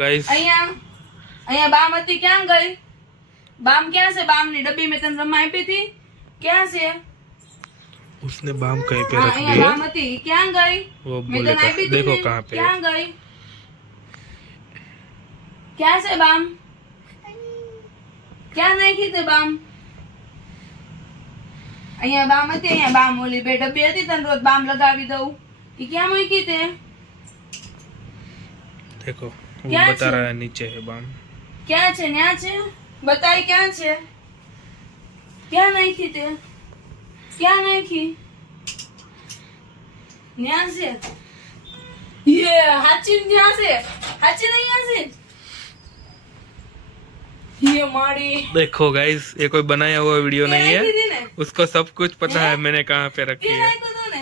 गाइस અહીંયા બામ હતી ક્યાં ગઈ? બામ ક્યાં છે? બામ ની ડબ્બી મેં તને રમવા આપી હતી, ક્યાં છે? उसने बाम कहीं पे हाँ, रख અહીંયા दिया। બામ હતી ક્યાં गई? वो મેં તને बोलेगा આપી હતી देखो ને, कहाँ पे है। ક્યાં ગઈ? ક્યાં છે બામ? ક્યાં નાખી તે બામ? અહીંયા બામ હતી, અહીંયા બામ ઓલી બે ડબ્બી હતી તને રોજ બામ લગાવી દઉં, ઈ ક્યાં મૂકી તે? देखो वो क्या बता है? रहा है नीचे है बाम। ક્યાં છે? ન્યા છે? બતાય ક્યાં છે? ક્યાં નાખી તે? ક્યાં નાખી? ન્યા છે? યે હાચી ન્યા છે? હાચી નહીં છે? ये मारी देखो गाइस ये कोई बनाया हुआ वीडियो ये नहीं नाखी है, थी ने? उसको सब कुछ पता है मैंने कहाँ पे रखी ये है। नाखी तो ने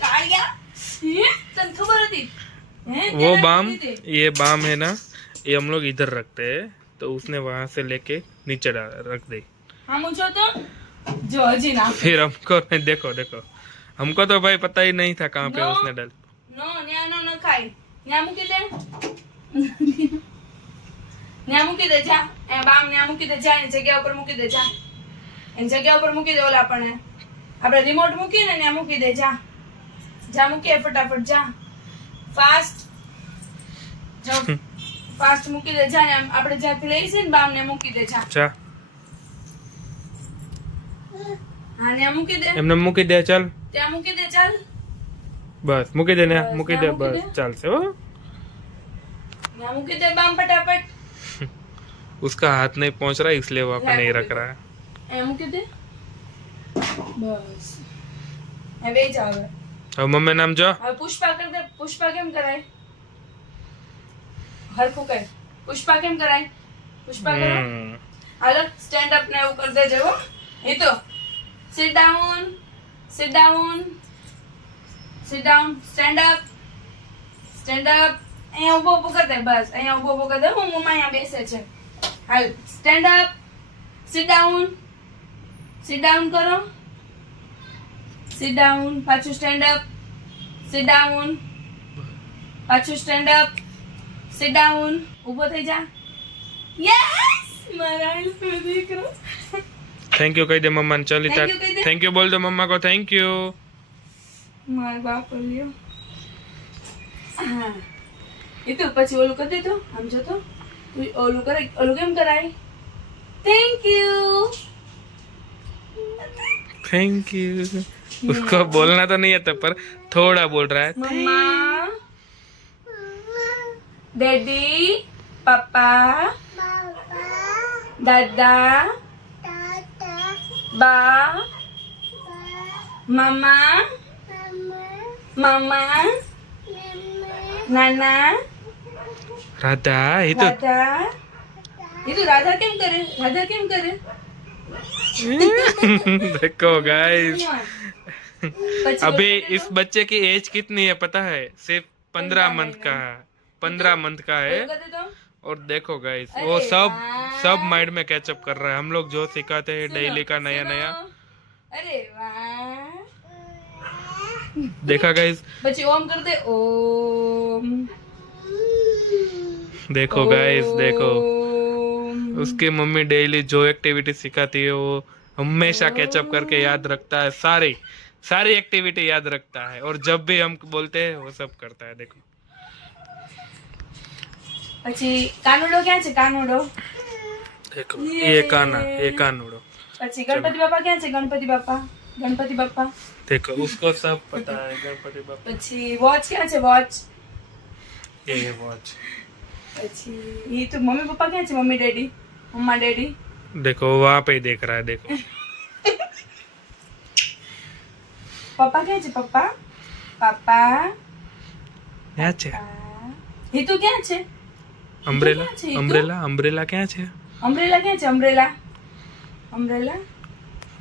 कालिया ये तन खबर थी हैं? वो क्या बाम, नाखी थी? ये बाम है ना, ये हम लोग इधर रखते हैं, तो उसने वहां से लेके नीचे रख दी। हम पूछो तो जो हजी ना फिर हमको देखो देखो हमको तो भाई पता ही नहीं था कहाँ पे नो। उसने डाल। नो न्या नो न खाई न्या મૂકી દે ન્યા મૂકી દે જા એ બામ ન્યા મૂકી દે જા એની જગ્યા ઉપર મૂકી દે જા એની જગ્યા ઉપર મૂકી દે ઓલા આપણે આપણે રિમોટ મૂકીને ન્યા મૂકી દે જા જા મૂકી ફટાફટ જા ફાસ્ટ જો ફાસ્ટ મૂકી દે જા ને આપણે જ્યાંથી લઈ છે ને બામ ને મૂકી દે જા अच्छा હા ન્યા મૂકી દે એમને મૂકી દે ચાલ ત્યાં મૂકી દે ચાલ બસ મૂકી દે ને બસ, મૂકી ના દે મૂકી બસ દે। ચાલશે हो। ન્યા મૂકી દે બામ ફટાફટ उसका हाथ नहीं पहुंच रहा है इसलिए वहाँ पे नहीं रख रहा है। એ મૂકી દે બસ હવે જાવ अब मम्मी नाम जो હવે પુષ્પા કર દે પુષ્પા કેમ કરાય હરખું કર પુષ્પા કેમ કરાય પુષ્પા કરો હાલો સ્ટેન્ડ અપ ને એવું કર દેજે હો એ તો sit down sit down sit down stand up અહીંયા ઊભો ઊભો કર દે બસ અહીંયા ઊભો ઊભો કર દે હું મમ્મા અહીંયા બેસે છે હાલ સ્ટેન્ડ અપ સિટ ડાઉન કરો સિટ ડાઉન પાછું સ્ટેન્ડ અપ સિટ ડાઉન પાછું સ્ટેન્ડ અપ સિટ ડાઉન ઊભો થઈ જા યસ મારા દીકરો थैंक यू कह दे मम्मा ने चली Thank you कह दे। थैंक यू बोल दो मम्मा को थैंक यू। મારા બાપ લ્યો હા એ તો પછી ઓલું કરી દે તો આમ જો તો તું ઓલું કરે ઓલું કેમ કરાય થેન્ક યુ थैंक यू उसको बोलना तो नहीं आता पर थोड़ा बोल रहा है। મમ્મા ડેડી પપ્પા દાદા બા મામા મામા નાના राधा ये तो રાધા એ તો રાધા કેમ કરે देखो गाइस પછી अभी ઓલું इस बच्चे की एज कितनी है पता है? सिर्फ 15 मंथ का है, 15 मंथ का है। કરી દે તો और देखो गाइस अरे वो सब वाह। माइंड में कैचअप कर रहा है। हम लोग जो सिखाते हैं डेली का नया सुनो। नया अरे वाह देखा गाइस પછી ઓમ કર દે ઓમ देखो गाइस देखो ओम। उसकी मम्मी डेली जो एक्टिविटी सिखाती है वो हमेशा कैचअप करके याद रखता है, सारी सारी एक्टिविटी याद रखता है और जब भी हम बोलते हैं वो सब करता है। देखो પછી કાનુડો ક્યાં છે કાનુડો देखो ये काना ये कानूड़ो પછી ગણપતિ બાપા ક્યાં છે ગણપતિ બાપા देखो उसको सब पता है गणपति बापा। પછી વોચ ક્યાં છે વોચ ये वॉच પછી એ તો મમ્મી પપ્પા ક્યાં છે મમ્મી ડેડી મમ્મા ડેડી देखो वहाँ पे ही देख रहा है। देखो પપ્પા ક્યાં છે પપ્પા क्या छे એ તો ક્યાં છે अम्ब्रेला क्या छे? अम्ब्रेला अम्ब्रेला क्या छे? અમ્બ્રેલા ક્યાં છે અમ્બ્રેલા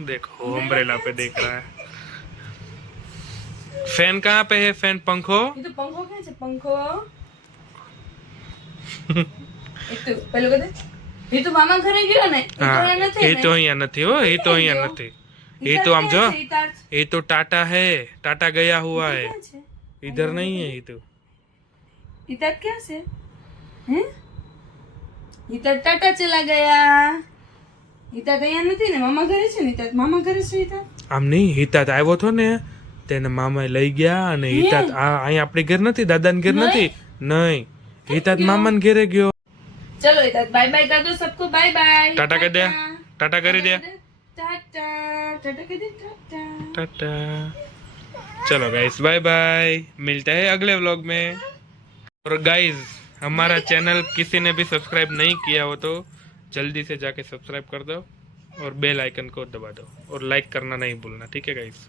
देखो अम्ब्रेला पे देख रहा है। फैन कहाँ पे है? फैन पंखो એ તો પંખો ક્યાં છે પંખો એ તો પેલું કદે એ તો મામા ઘરે ગયો ને એ તો हाँ અહીંયા નથી ये ને? तो यहाँ नहीं हो, ये तो यहाँ नहीं। ये तो हम जो ये तो टाटा है, टाटा गया हुआ है, इधर नहीं है। ये तो इतार क्या से हैं हिता टाटा चला गया हिता तो यहाँ નથી ને મામા ઘરે છે ને हिता મામા ઘરે છે हिता આમ નહીં, હિતાત આવ્યો હતો ને તેને મામાએ લઈ ગયા અને હિતાત અહીં આપણી ઘર નથી, દાદાને ઘર નથી, નહીં હિતાત મામાને ઘરે ગયો. चलो हिता बाय बाय कर दो सबको बाय बाय टाटा कर दे, टाटा कर दे, टाटा टाटा कर दे टाटा टाटा. चलो गाइस बाय बाय, मिलते हैं अगले व्लॉग में. और गाइस हमारा चैनल किसी ने भी सब्सक्राइब नहीं किया हो तो जल्दी से जाके सब्सक्राइब कर दो और बेल आइकन को दबा दो और लाइक करना नहीं भूलना, ठीक है गाइस.